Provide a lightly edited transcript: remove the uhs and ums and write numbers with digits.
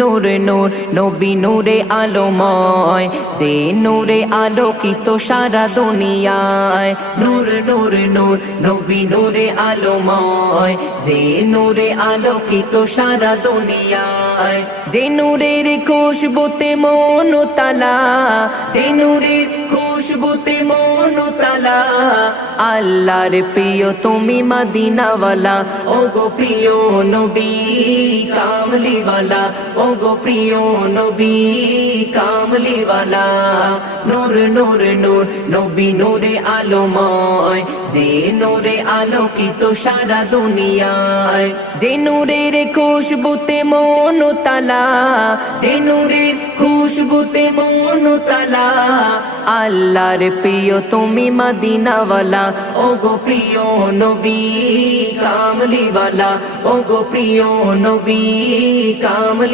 নূর নূর নবী নূরে আলোময়, যে নূরে আলোকিত সারা দুনিয়ায়। নূর নূর নূর নবী নূরে আলোময়, যে নূরে আলোকিত সারা দুনিয়ায়। যে নূরের খুশবুতে মন তালা, যে নূরের খুশবুতে মন তালা। আল্লাহর প্রিয় তুমি মদিনাওয়ালা, ও গো প্রিয় নবী কামলিওয়ালা, ও গো প্রিয় নবী কামলিওয়ালা। নূর নূর নূর নবী নূরে আলোময়, যে নূরে আলোকিত সারা দুনিয়ায়। যে নূরের খুশবুতে মন তালা, যে নূরের খুশবুতে মন তালা। আল্লাহর প্রিয় তুমি মদিনাওয়ালা, ও গো প্রিয় নবী কামলিওয়ালা, ও গো প্রিয় নবী কামলি।